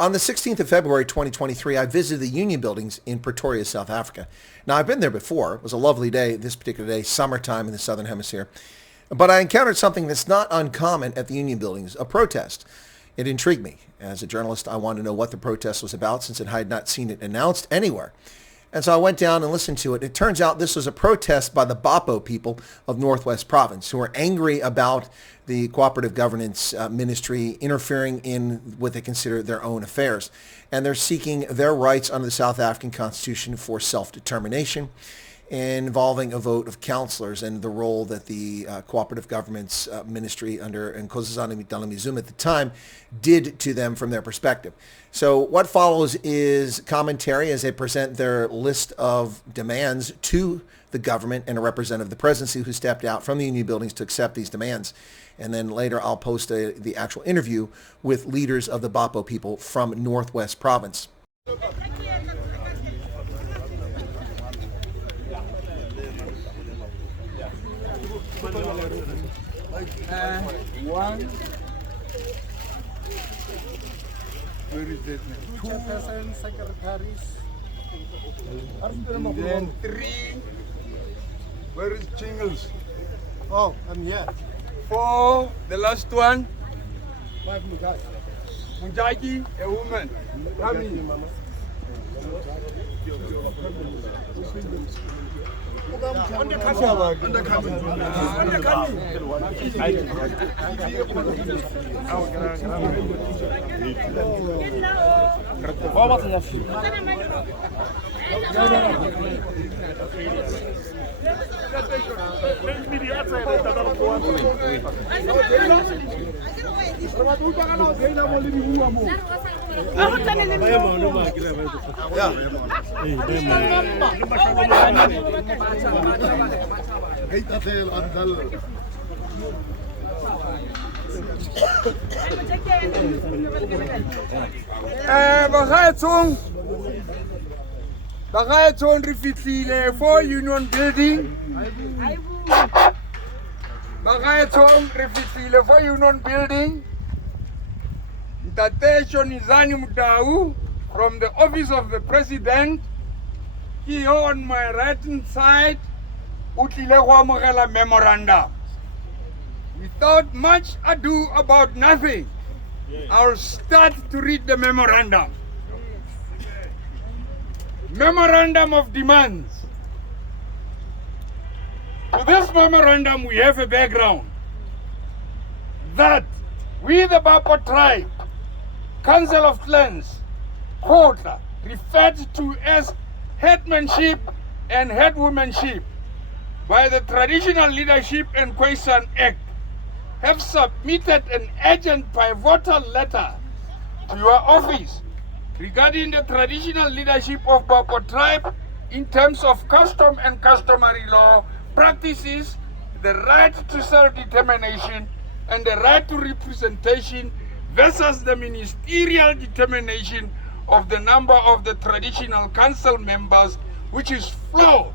On the 16th of February 2023, I visited the Union Buildings in Pretoria, South Africa. Now, I've been there before. It was a lovely day, this particular day, summertime in the Southern Hemisphere. But I encountered something that's not uncommon at the Union Buildings, a protest. It intrigued me. As a journalist, I wanted to know what the protest was about since I had not seen it announced anywhere. And so I went down and listened to it. It turns out this was a protest by the Bapo people of Northwest Province who are angry about the cooperative governance ministry interfering in what they consider their own affairs. And they're seeking their rights under the South African Constitution for self-determination, involving a vote of councillors and the role that the cooperative government's ministry under Nkosazana Talon Bezuidenhout at the time did to them from their perspective. So what follows is commentary as they present their list of demands to the government and a representative of the presidency who stepped out from the Union Buildings to accept these demands. And then later I'll post the actual interview with leaders of the Bapo people from Northwest Province. One. Where is that? Two chairperson secretaries. And then three. Where is Jingles? Oh, I'm here. Four. The last one. Five Mujaki. Mujaki, a woman. Come in. Bagaetsong re fitlhile for Union Building. Bagaetsong re fitlhile for Union Building. Ntate Shonizani Mudau from the office of the president. Here on my right hand side, o tlile go amogela memorandum. Without much ado about nothing, I'll start to read the memorandum. Memorandum of demands. To this memorandum we have a background that we the Bapo tribe, Council of Clans, Kota, referred to as headmanship and headwomanship by the Traditional Leadership and Quaison Act, have submitted an urgent pivotal letter to your office regarding the traditional leadership of Bapo tribe in terms of custom and customary law practices, the right to self-determination and the right to representation versus the ministerial determination of the number of the traditional council members, which is flawed.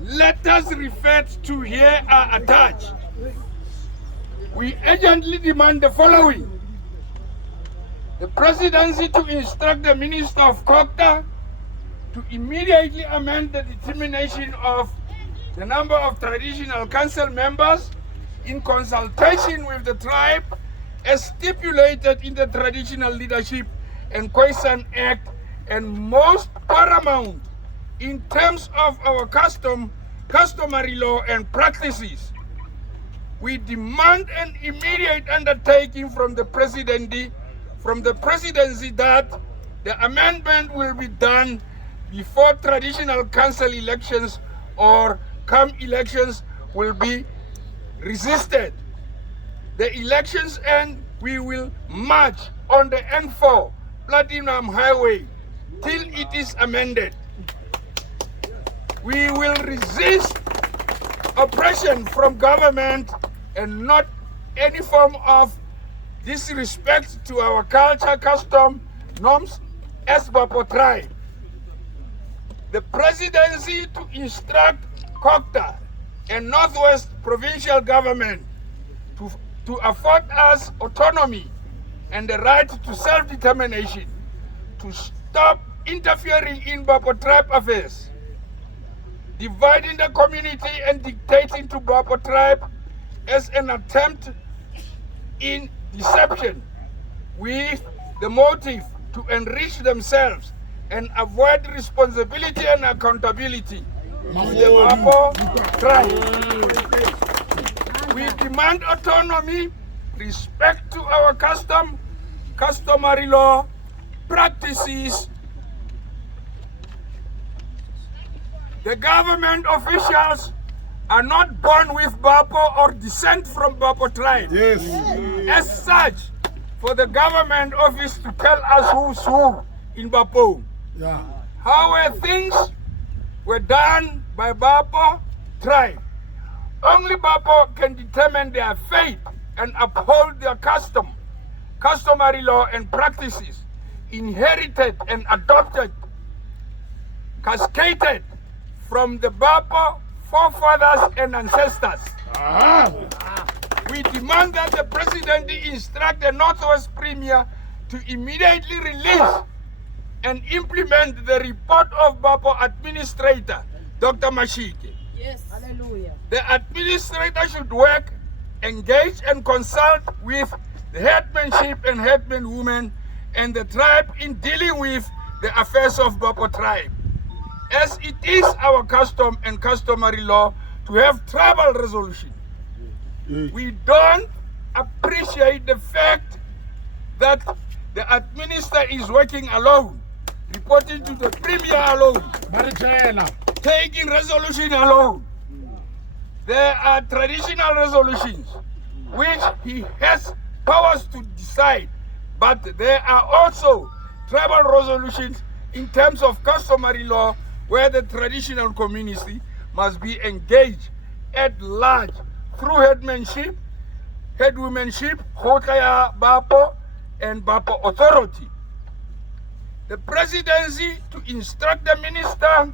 Letters referred to here are attached. We urgently demand the following. The presidency to instruct the Minister of Cogta to immediately amend the determination of the number of traditional council members in consultation with the tribe as stipulated in the Traditional Leadership and Quaison Act, and most paramount in terms of our customary law and practices. We demand an immediate undertaking from the presidency that the amendment will be done before traditional council elections or come elections will be resisted. The elections end, we will march on the N4 Platinum Highway till it is amended. We will resist oppression from government and not any form of disrespect to our culture, custom, norms as Bapo tribe. The presidency to instruct Cogta and Northwest provincial government to afford us autonomy and the right to self-determination, to stop interfering in Bapo tribe affairs, dividing the community and dictating to Bapo tribe as an attempt in deception with the motive to enrich themselves and avoid responsibility and accountability to the Bapo tribe. We demand autonomy, respect to our customary law, practices. The government officials are not born with Bapo or descent from Bapo tribe. Yes. As such, for the government office to tell us who's who in Bapo, Yeah. how things were done by Bapo tribe. Only Bapo can determine their fate and uphold their customary law and practices, inherited and adopted, cascaded from the Bapo forefathers and ancestors. We demand that the President instruct the Northwest Premier to immediately release and implement the report of Bapo Administrator, Dr. Mashike. Yes. Hallelujah. The administrator should work, engage and consult with the headmanship and headman-women and the tribe in dealing with the affairs of Bapo tribe. As it is our custom and customary law to have tribal resolution. We don't appreciate the fact that the administrator is working alone, reporting to the Premier alone, taking resolution alone. There are traditional resolutions which he has powers to decide, but there are also tribal resolutions in terms of customary law where the traditional community must be engaged at large through headmanship, headwomanship, Khotla Bapo, and Bapo Authority. The Presidency to instruct the Minister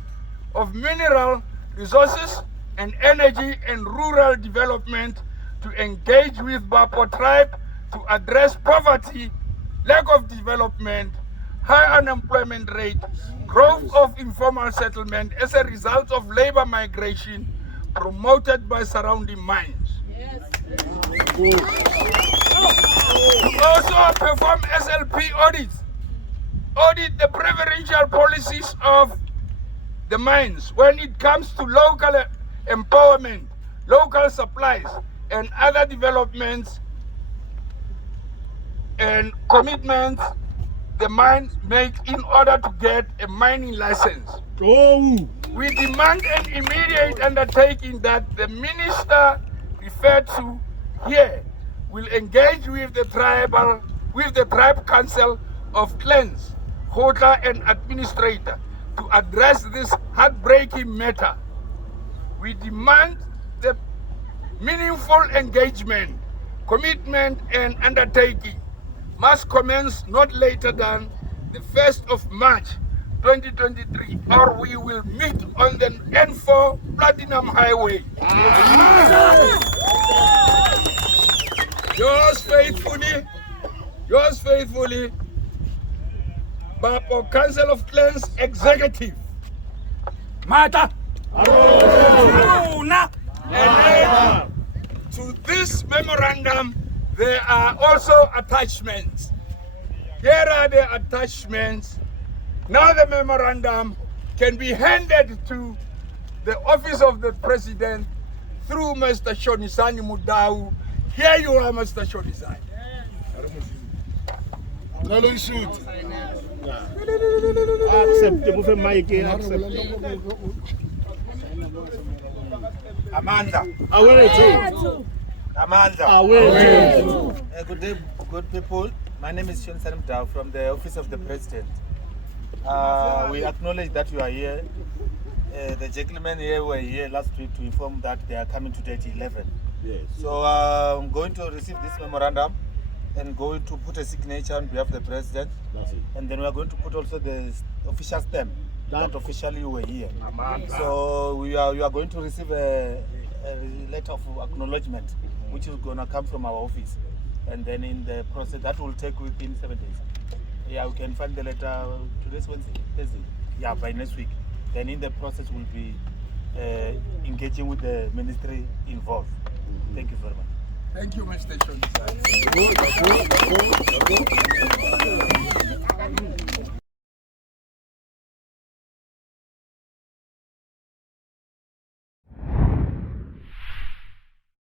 of Mineral Resources and Energy and Rural Development to engage with Bapo tribe to address poverty, lack of development, high unemployment rate, growth of informal settlement as a result of labor migration promoted by surrounding mines. Yes. Also perform SLP audits, audit the preferential policies of the mines when it comes to local empowerment, local supplies, and other developments and commitments the mines make in order to get a mining license. We demand an immediate undertaking that the minister referred to here will engage with the tribe council of clans, Khotla and administrator to address this heartbreaking matter. We demand the meaningful engagement, commitment and undertaking must commence not later than the 1st of March 2023 or we will meet on the N4 Platinum Highway. Yours faithfully, Bapo Council of Clans Executive. Mata. And to this memorandum, there are also attachments. Here are the attachments. Now the memorandum can be handed to the office of the President through Mr. Shonisani Mudau. Here you are, Mr. Shonisani. Amanda. Good day, good people. My name is Shonisani Mudau from the office of the President. We acknowledge that you are here. The gentlemen here were here last week to inform that they are coming today at 11. Yes. So I'm going to receive this memorandum and going to put a signature on behalf of the President. That's it. And then we are going to put also the official stamp that officially you were here. So you are going to receive a letter of acknowledgement which is going to come from our office. and then in the process that will take within 7 days. Yeah, we can find the letter today's Wednesday, Thursday. Yeah, by next week. Then in the process we'll be engaging with the ministry involved. Thank you very much. Thank you, Mr. Shonisa.